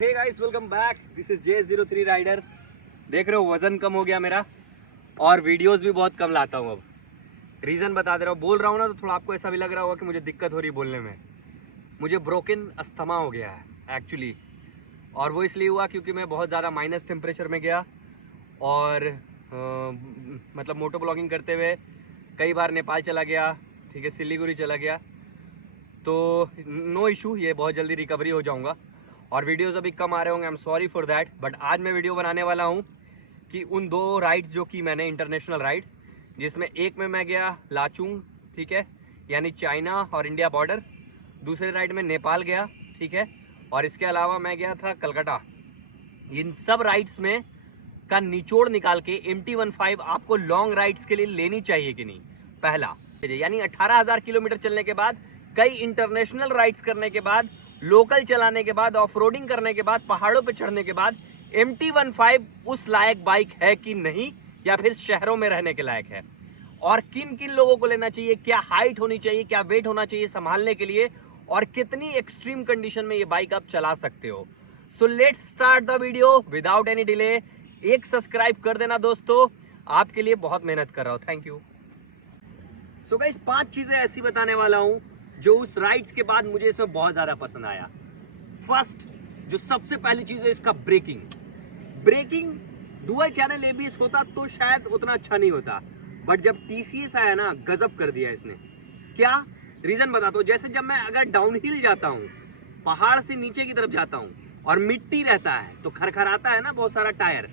Hey guys, welcome back. This is J03 rider. देख रहे हो वजन कम हो गया मेरा और वीडियोस भी बहुत कम लाता हूँ अब। रीज़न बता दे रहा हूँ, बोल रहा हूँ ना तो थोड़ा आपको ऐसा भी लग रहा होगा कि मुझे दिक्कत हो रही है बोलने में। मुझे ब्रोकन अस्थमा हो गया है एक्चुअली, और वो इसलिए हुआ क्योंकि मैं बहुत ज़्यादा माइनस टेम्परेचर में गया और मतलब मोटो ब्लॉगिंग करते हुए कई बार नेपाल चला गया, ठीक है, सिलीगुड़ी चला गया। तो नो इशू, ये बहुत जल्दी रिकवरी हो जाऊँगा और वीडियोस अभी कम आ रहे होंगे, I am sorry for that. But आज मैं वीडियो बनाने वाला हूँ कि उन दो राइड्स जो कि मैंने इंटरनेशनल राइड, जिसमें एक में मैं गया लाचुंग, ठीक है, यानी चाइना और इंडिया बॉर्डर। दूसरे राइड में नेपाल गया, ठीक है, और इसके अलावा मैं गया था कलकत्ता। इन सब राइड्स में का निचोड़ निकाल के MT-15 आपको लॉन्ग राइड्स के लिए लेनी चाहिए कि नहीं, पहला। यानी 18,000 किलोमीटर चलने के बाद, कई इंटरनेशनल राइड्स करने के बाद, लोकल चलाने के बाद, ऑफ रोडिंग करने के बाद, पहाड़ों पे चढ़ने के बाद MT-15 उस लायक बाइक है कि नहीं, या फिर शहरों में रहने के लायक है, और किन किन लोगों को लेना चाहिए, क्या हाइट होनी चाहिए, क्या वेट होना चाहिए संभालने के लिए, और कितनी एक्सट्रीम कंडीशन में ये बाइक आप चला सकते हो। So let's start the video without any delay. एक सब्सक्राइब कर देना दोस्तों, आपके लिए बहुत मेहनत कर रहा हूँ, थैंक यू। सो गाइस, 5 चीजें ऐसी बताने वाला हूँ जो उस राइड्स के बाद मुझे इसमें बहुत ज्यादा पसंद आया। फर्स्ट, जो सबसे पहली चीज है इसका ब्रेकिंग डुअल चैनल ABS होता तो शायद उतना अच्छा नहीं होता, बट जब TCS आया ना, गजब कर दिया इसने। क्या रीजन बताता हूँ। जैसे जब मैं अगर डाउनहिल जाता हूँ, पहाड़ से नीचे की तरफ जाता हूँ और मिट्टी रहता है तो खरखराता है ना बहुत सारा टायर,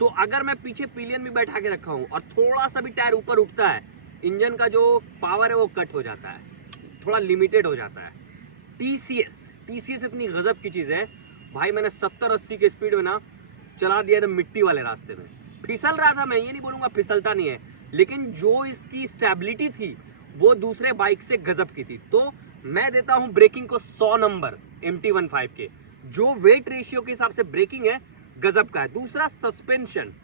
तो अगर मैं पीछे पिलियन भी बैठा के रखा हूँ और थोड़ा सा भी टायर ऊपर उठता है, इंजन का जो पावर है वो कट हो जाता है, थोड़ा लिमिटेड हो जाता है। TCS इतनी गजब की चीज़ है भाई, मैंने 70-80 के स्पीड में ना चला दिया था मिट्टी वाले रास्ते में। फिसल रहा था, मैं ये नहीं बोलूँगा फिसलता नहीं है, लेकिन जो इसकी स्टेबिलिटी थी वो दूसरे बाइक से गजब की थी। तो मैं देता हूँ ब्रेकिंग को 100 नंबर MT-15 के। जो वेट रेशियो के हिसाब से ब्रेकिंग है, गजब का है। दूसरा, सस्पेंशन।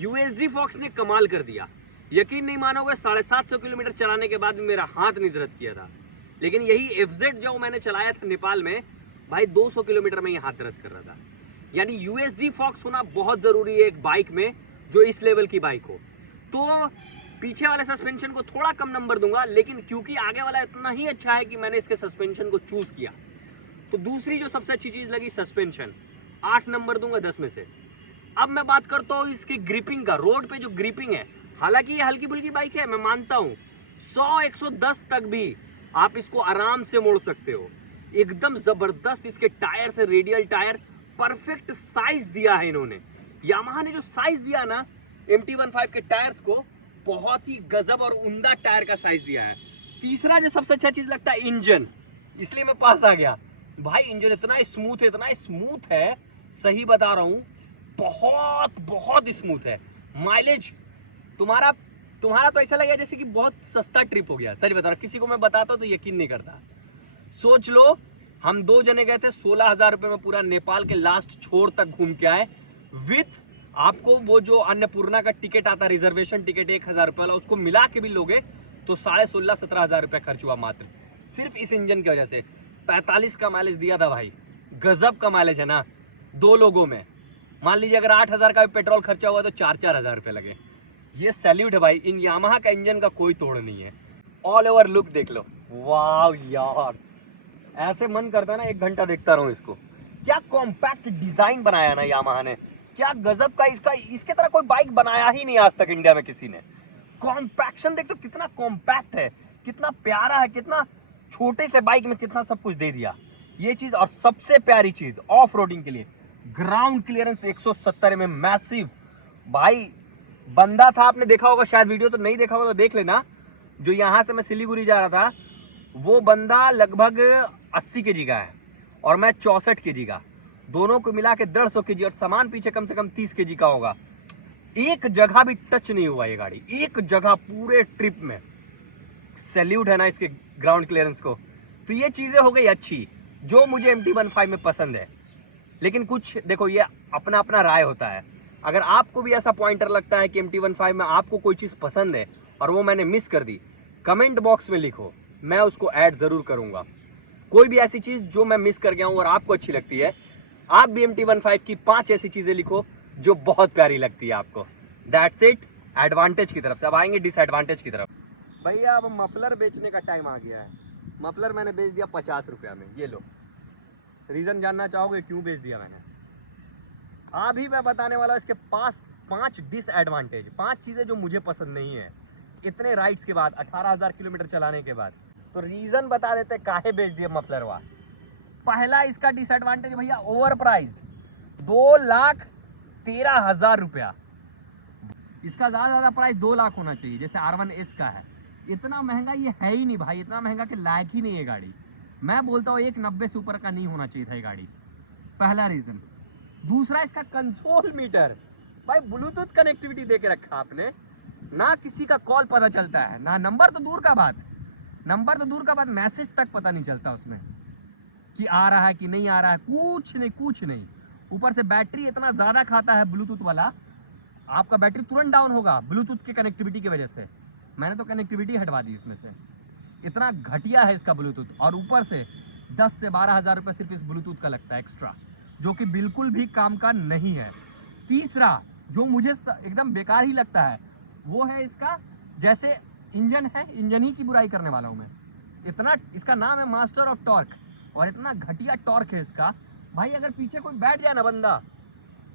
USD फॉक्स ने कमाल कर दिया। यकीन नहीं मानोगे, 750 किलोमीटर चलाने के बाद मेरा हाथ नहीं दर्द किया था, लेकिन यही FZ जो मैंने चलाया था नेपाल में, भाई 200 किलोमीटर में ये हाथ दर्द कर रहा था। यानी USD फॉक्स होना बहुत जरूरी है एक बाइक में जो इस लेवल की बाइक हो। तो पीछे वाले सस्पेंशन को थोड़ा कम नंबर दूंगा, लेकिन क्योंकि आगे वाला इतना ही अच्छा है कि मैंने इसके सस्पेंशन को चूज किया। तो दूसरी जो सबसे अच्छी चीज लगी, सस्पेंशन, 8 नंबर दूंगा 10 में से। अब मैं बात करता हूँ इसकी ग्रिपिंग का। रोड पे जो ग्रिपिंग है, हालांकि ये हल्की फुल्की बाइक है, मैं मानता हूँ, 100-110 तक भी आप इसको आराम से मोड़ सकते हो। एकदम जबरदस्त इसके टायर से, रेडियल टायर, परफेक्ट साइज दिया है इन्होंने। यामाहा ने जो साइज दिया ना MT-15 के टायर्स को, बहुत ही गजब और उम्दा टायर का साइज दिया है। तीसरा जो सबसे अच्छा चीज लगता है, इंजन, इसलिए मैं पास आ गया भाई। इंजन इतना स्मूथ है, सही बता रहा हूं, बहुत स्मूथ है। माइलेज तुम्हारा तो ऐसा लगेगा जैसे कि बहुत सस्ता ट्रिप हो गया, सच बता रहा हूं। किसी को मैं बताता हूं तो यकीन नहीं करता। सोच लो, हम 2 जने गए थे, 16,000 रुपए में पूरा नेपाल के लास्ट छोर तक घूम के आए, विथ आपको वो जो अन्नपूर्णा का टिकट आता, रिजर्वेशन टिकट 1,000 रुपए वाला, उसको मिला के भी लोगे तो 16,500-17,000 रुपए खर्च हुआ मात्र, सिर्फ इस इंजन की वजह से। 45 का माइलेज दिया था भाई, गजब का माइलेज है ना 2 लोगों में। मान लीजिए अगर 8,000 का भी पेट्रोल खर्चा हुआ तो 4-4 हज़ार रुपए लगे। ये सैल्यूट है भाई, इन यामाहा का इंजन का कोई तोड़ नहीं है। ऑल ओवर लुक देख लो, वाह यार, ऐसे मन करता है ना 1 घंटा देखता रहूं इसको। क्या कॉम्पैक्ट डिजाइन बनाया ना यामाहा ने, क्या गजब का। इसके तरह कोई बाइक बनाया ही नहीं आज तक इंडिया में किसी ने। कॉम्पैक्शन देख तो, कितना कॉम्पैक्ट है, कितना प्यारा है, कितना छोटे से बाइक में कितना सब कुछ दे दिया ये चीज। और सबसे प्यारी चीज, ऑफ रोडिंग के लिए ग्राउंड क्लियरेंस 170 में मैसिव। भाई बंदा था, आपने देखा होगा शायद वीडियो, तो नहीं देखा होगा तो देख लेना। जो यहां से मैं सिलीगुड़ी जा रहा था, वो बंदा लगभग 80 kg का है और मैं 64 kg का, दोनों को मिला के 150 kg, और सामान पीछे कम से कम 30 kg का होगा। एक जगह भी टच नहीं हुआ ये गाड़ी, एक जगह पूरे ट्रिप में। सैल्यूट है ना इसके ग्राउंड क्लियरेंस को। तो ये चीजें हो गई अच्छी जो मुझे MT-15 में पसंद है। लेकिन कुछ देखो, ये अपना अपना राय होता है। अगर आपको भी ऐसा पॉइंटर लगता है कि MT-15 में आपको कोई चीज पसंद है और वो मैंने मिस कर दी, कमेंट बॉक्स में लिखो, मैं उसको ऐड जरूर करूंगा। कोई भी ऐसी चीज जो मैं मिस कर गया हूं और आपको अच्छी लगती है, आप भी MT15 की 5 ऐसी चीजें लिखो जो बहुत प्यारी लगती है आपको। दैट्स इट, एडवांटेज की तरफ से। अब आएंगे डिसएडवांटेज की तरफ। भैया अब मफलर बेचने का टाइम आ गया है। मफलर मैंने बेच दिया 50 रुपया में, ये लो। रीजन जानना चाहोगे क्यों बेच दिया मैंने? अभी मैं बताने वाला हूँ इसके पास 5 डिसएडवांटेज, 5 चीजें जो मुझे पसंद नहीं है इतने राइड्स के बाद, 18,000 किलोमीटर चलाने के बाद। तो रीजन बता देते काहे बेच दिए मफलर वाला। पहला इसका डिसएडवांटेज भैया, ओवर प्राइस्ड, 2,13,000 रुपया। इसका ज्यादा प्राइस 2 लाख होना चाहिए, जैसे R1S का है। इतना महंगा ये है ही नहीं भाई, इतना महंगा के लायक ही नहीं है गाड़ी। मैं बोलता हूँ 1,90 से ऊपर का नहीं होना चाहिए था ये गाड़ी, पहला रीजन। दूसरा इसका कंसोल मीटर, भाई ब्लूटूथ कनेक्टिविटी दे के रखा आपने, ना किसी का कॉल पता चलता है, ना नंबर तो दूर का बात, मैसेज तक पता नहीं चलता उसमें कि आ रहा है कि नहीं आ रहा है, कुछ नहीं। ऊपर से बैटरी इतना ज़्यादा खाता है ब्लूटूथ वाला, आपका बैटरी तुरंत डाउन होगा ब्लूटूथ की कनेक्टिविटी की वजह से। मैंने तो कनेक्टिविटी हटवा दी इसमें से, इतना घटिया है इसका ब्लूटूथ। और ऊपर से 10 से 12,000 रुपये सिर्फ इस ब्लूटूथ का लगता है एक्स्ट्रा, जो कि बिल्कुल भी काम का नहीं है। तीसरा जो मुझे एकदम बेकार ही लगता है वो है इसका, जैसे इंजन है, इंजन ही की बुराई करने वाला हूँ मैं। इतना, इसका नाम है मास्टर ऑफ टॉर्क, और इतना घटिया टॉर्क है इसका भाई। अगर पीछे कोई बैठ जाए ना बंदा,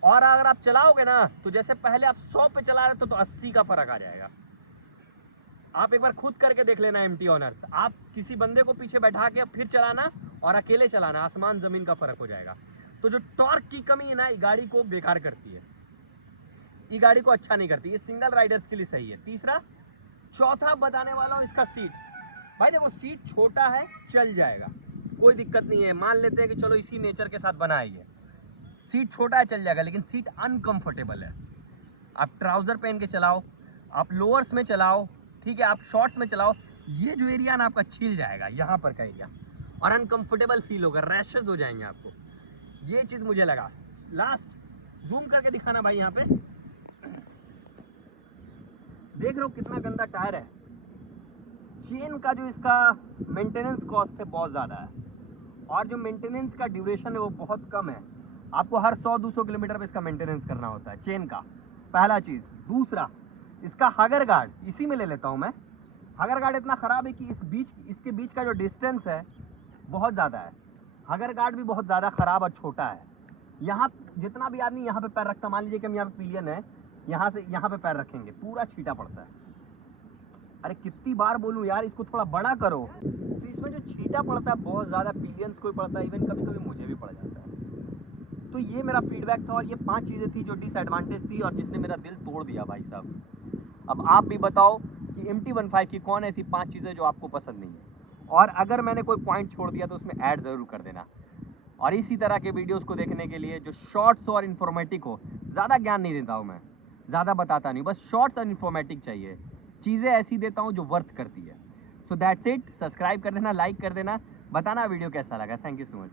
और अगर आप चलाओगे ना तो जैसे पहले आप 100 पे चला रहे थे तो 80 का फर्क आ जाएगा। आप एक बार खुद करके देख लेना MT ऑनर्स, आप किसी बंदे को पीछे बैठा के फिर चलाना और अकेले चलाना, आसमान जमीन का फर्क हो जाएगा। तो जो टॉर्क की कमी है ना, ये गाड़ी को बेकार करती है, ये गाड़ी को अच्छा नहीं करती। ये सिंगल राइडर्स के लिए सही है। तीसरा, चौथा बताने वाला हूँ इसका सीट। भाई देखो सीट छोटा है, चल जाएगा, कोई दिक्कत नहीं है। मान लेते हैं कि चलो इसी नेचर के साथ बना है ये, सीट छोटा है चल जाएगा, लेकिन सीट अनकंफर्टेबल है। आप ट्राउजर पहन के चलाओ, आप लोअर्स में चलाओ, ठीक है, आप शॉर्ट्स में चलाओ, ये जो एरिया ना आपका छिल जाएगा, यहाँ पर का एरिया, और अनकंफर्टेबल फील होगा, रैशेज हो जाएंगे आपको। ये चीज़ मुझे लगा। लास्ट जूम करके दिखाना भाई, यहाँ पे देख रहे हो कितना गंदा टायर है। चेन का जो इसका मेंटेनेंस कॉस्ट है बहुत ज़्यादा है, और जो मेंटेनेंस का ड्यूरेशन है वो बहुत कम है। आपको हर 100-200 किलोमीटर पे इसका मेंटेनेंस करना होता है चेन का, पहला चीज़। दूसरा, इसका हगर गार्ड, इसी में ले लेता हूँ मैं। हगर गार्ड इतना ख़राब है कि इसके बीच का जो डिस्टेंस है बहुत ज़्यादा है। हगर गार्ड भी बहुत ज़्यादा ख़राब और छोटा है। यहाँ जितना भी आदमी यहाँ पे पैर रखता, मान लीजिए कि हम यहाँ पे पिलियन है, यहाँ से यहाँ पे पैर रखेंगे, पूरा छीटा पड़ता है। अरे कितनी बार बोलूँ यार, इसको थोड़ा बड़ा करो। तो इसमें जो छीटा पड़ता है बहुत ज़्यादा, पिलियंस को भी पड़ता है, इवन कभी कभी मुझे भी पड़ जाता है। तो ये मेरा फीडबैक था, और ये 5 चीज़ें थी जो डिसएडवांटेज थी और जिसने मेरा दिल तोड़ दिया भाई साहब। अब आप भी बताओ कि MT15 की कौन ऐसी 5 चीज़ें जो आपको पसंद नहीं है, और अगर मैंने कोई पॉइंट छोड़ दिया तो उसमें ऐड ज़रूर कर देना। और इसी तरह के वीडियोस को देखने के लिए जो शॉर्ट्स और इन्फॉर्मेटिव हो, ज़्यादा ज्ञान नहीं देता हूँ मैं, ज़्यादा बताता नहीं, बस शॉर्ट्स और इन्फॉर्मेटिव चाहिए, चीज़ें ऐसी देता हूँ जो वर्थ करती है। सो दैट्स इट, सब्सक्राइब कर देना, लाइक कर देना, बताना वीडियो कैसा लगा। Thank you so much.